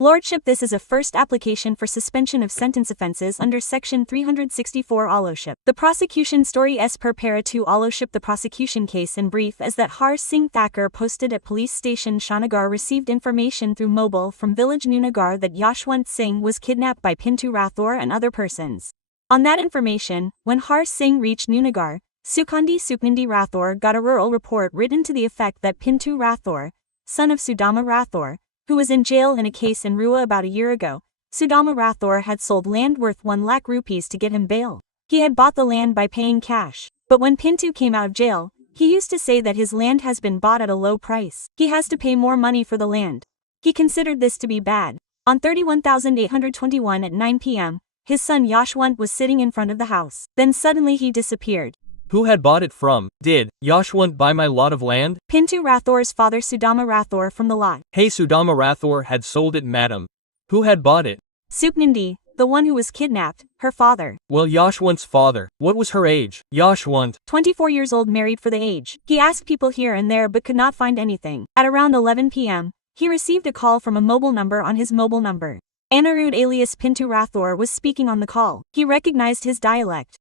Lordship, this is a first application for suspension of sentence offences under Section 364 Allowship. The prosecution story as per para 2 Allowship. The prosecution case in brief is that Har Singh Thakur posted at police station Shanagar received information through mobile from village Nunagar that Yashwant Singh was kidnapped by Pintu Rathore and other persons. On that information, when Har Singh reached Nunagar, Sukandi Rathore got a rural report written to the effect that Pintu Rathore, son of Sudama Rathore, who was in jail in a case in Rua about a year ago, Sudama Rathore had sold land worth 1 lakh rupees to get him bail. He had bought the land by paying cash, but when Pintu came out of jail, he used to say that his land has been bought at a low price. He has to pay more money for the land. He considered this to be bad. On 31,821 at 9 p.m., his son Yashwant was sitting in front of the house. Then suddenly he disappeared. Who had bought it from? Did Yashwant buy my lot of land? Pintu Rathore's father Sudama Rathore from the lot. Hey, Sudama Rathore had sold it, madam. Who had bought it? Suknindi, the one who was kidnapped, her father. Well, Yashwant's father. What was her age? Yashwant. 24 years old, married for the age. He asked people here and there but could not find anything. At around 11 p.m., he received a call from a mobile number on his mobile number. Anirudh alias Pintu Rathore was speaking on the call. He recognized his dialect.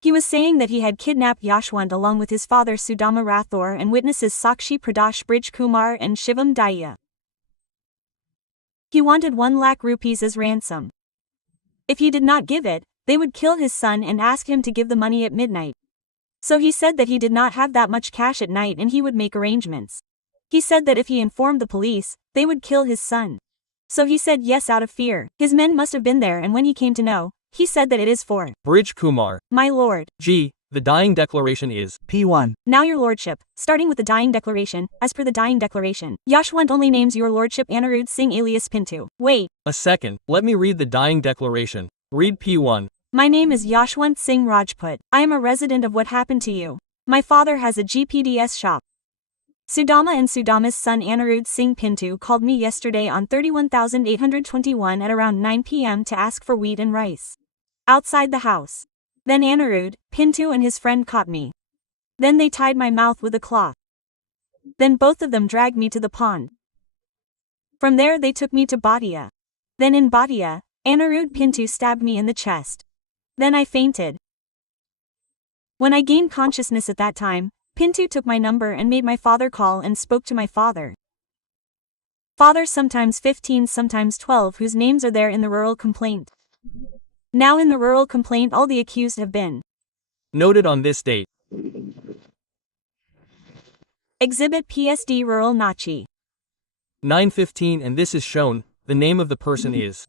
He was saying that he had kidnapped Yashwant along with his father Sudama Rathore and witnesses Sakshi Pradosh Brij Kumar and Shivam Daya. He wanted 1 lakh rupees as ransom. If he did not give it, they would kill his son and ask him to give the money at midnight. So he said that he did not have that much cash at night and he would make arrangements. He said that if he informed the police, they would kill his son. So he said yes out of fear. His men must have been there, and when he came to know, he said that it is for Brij Kumar. My lord. G. The dying declaration is P1. Now your lordship, starting with the dying declaration, as per the dying declaration, Yashwant only names your lordship Anirudh Singh alias Pintu. Wait. A second, let me read the dying declaration. Read P1. My name is Yashwant Singh Rajput. I am a resident of what happened to you. My father has a GPDS shop. Sudama and Sudama's son Anirudh Singh Pintu called me yesterday on 31,821 at around 9 p.m. to ask for wheat and rice. Outside the house. Then Anirudh, Pintu and his friend caught me. Then they tied my mouth with a cloth. Then both of them dragged me to the pond. From there they took me to Bhatia. Then in Bhatia, Anirudh Pintu stabbed me in the chest. Then I fainted. When I gained consciousness at that time, Pintu took my number and made my father call and spoke to my father. Father sometimes 15 sometimes 12 whose names are there in the rural complaint. Now in the rural complaint all the accused have been noted on this date. Exhibit PSD Rural Nachi 9:15 and this is shown, the name of the person is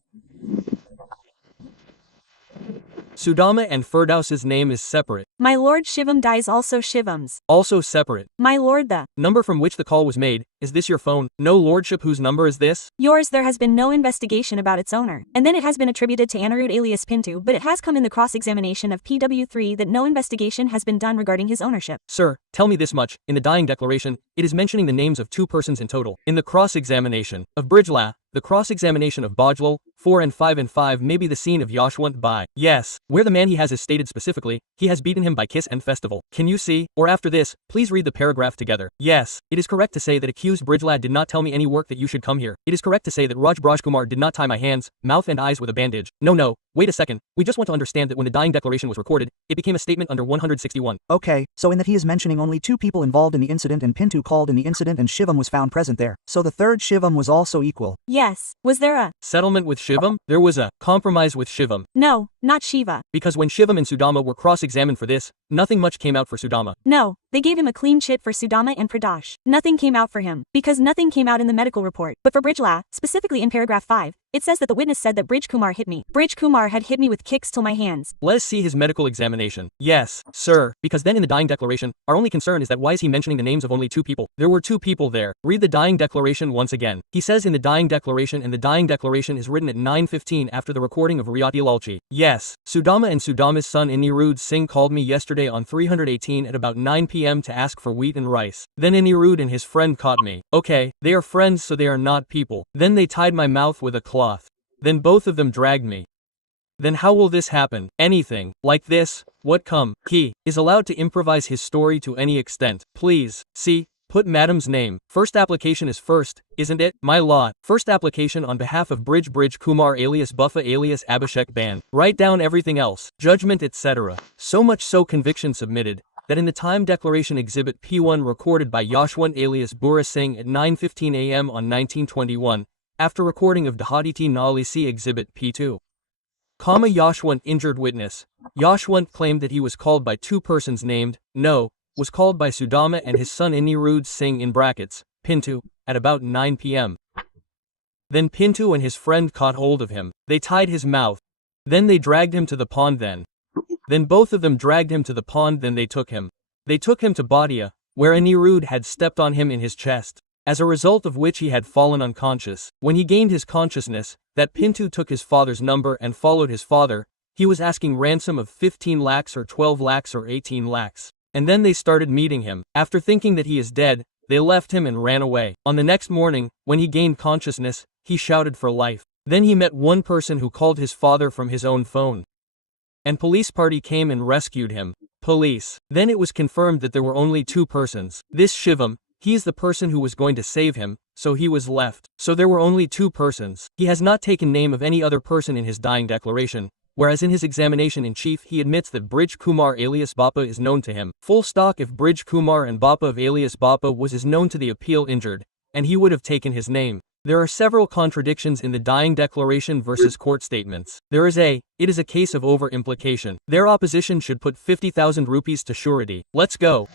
Sudama and Firdaus's name is separate. My lord Shivam dies also Shivam's. Also separate. My lord the number from which the call was made, is this your phone? No lordship, whose number is this? Yours. There has been no investigation about its owner. And then it has been attributed to Anirudh alias Pintu, but it has come in the cross-examination of PW3 that no investigation has been done regarding his ownership. Sir, tell me this much, in the dying declaration, it is mentioning the names of 2 persons in total. In the cross-examination of Brijla, the cross-examination of Bajlal, 4 and 5 may be the scene of Yashwant by, yes, where the man he has is stated specifically, he has beaten him by kiss and festival. Can you see? Or after this, please read the paragraph together. Yes, it is correct to say that accused Brijlad did not tell me any work that you should come here. It is correct to say that Raj Brajkumar did not tie my hands, mouth and eyes with a bandage. No, wait a second, we just want to understand that when the dying declaration was recorded, it became a statement under 161. Okay, so in that he is mentioning only 2 people involved in the incident and Pintu called in the incident and Shivam was found present there. So the third Shivam was also equal. Yes. Was there a settlement with Shivam? There was a compromise with Shivam. No, not Shiva. Because when Shivam and Sudama were cross-examined for this, nothing much came out for Sudama. No, they gave him a clean chit for Sudama and Pradosh. Nothing came out for him, because nothing came out in the medical report. But for Brijla, specifically in paragraph 5, it says that the witness said that Brij Kumar hit me. Brij Kumar had hit me with kicks till my hands. Let us see his medical examination. Yes, sir, because then in the dying declaration, our only concern is that why is he mentioning the names of only 2 people? There were 2 people there. Read the dying declaration once again. He says in the dying declaration, and the dying declaration is written at 9:15 after the recording of Riyati Lalchi. Yes, Sudama and Sudama's son Anirudh Singh called me yesterday on 318 at about 9 p.m. to ask for wheat and rice. Then Anirudh and his friend caught me. Okay, they are friends so they are not people. Then they tied my mouth with a cloth. Then both of them dragged me. Then how will this happen? Anything. Like this? What come? He is allowed to improvise his story to any extent. Please, see, Put madam's name. First application is first, isn't it? My lord. First application on behalf of Bridge Kumar alias Buffa alias Abhishek Band. Write down everything else. Judgment etc. So much so conviction submitted, that in the time declaration exhibit P1 recorded by Yashwant alias Bura Singh at 9:15 a.m. on 1921, after recording of Dahaditi Nali C exhibit P2. Yashwant injured witness. Yashwant claimed that he was called by two persons named, was called by Sudama and his son Anirudh Singh in brackets, Pintu, at about 9 p.m. Then Pintu and his friend caught hold of him. They tied his mouth. Then they dragged him to the pond Then both of them dragged him to the pond then they took him. They took him to Bhatia, where Anirudh had stepped on him in his chest, as a result of which he had fallen unconscious. When he gained his consciousness, that Pintu took his father's number and followed his father, he was asking ransom of 15 lakhs or 12 lakhs or 18 lakhs. And then they started meeting him. After thinking that he is dead, they left him and ran away. On the next morning, when he gained consciousness, he shouted for life. Then he met one person who called his father from his own phone. And police party came and rescued him. Police. Then it was confirmed that there were only two persons. This Shivam, he is the person who was going to save him, so he was left. So there were only two persons. He has not taken name of any other person in his dying declaration, whereas in his examination in chief he admits that Bridge Kumar alias Bappa is known to him. Full stock if Bridge Kumar and Bappa of alias Bappa was is known to the appeal injured, and he would have taken his name. There are several contradictions in the dying declaration versus court statements. There is it is a case of over-implication. Their opposition should put 50,000 rupees to surety. Let's go.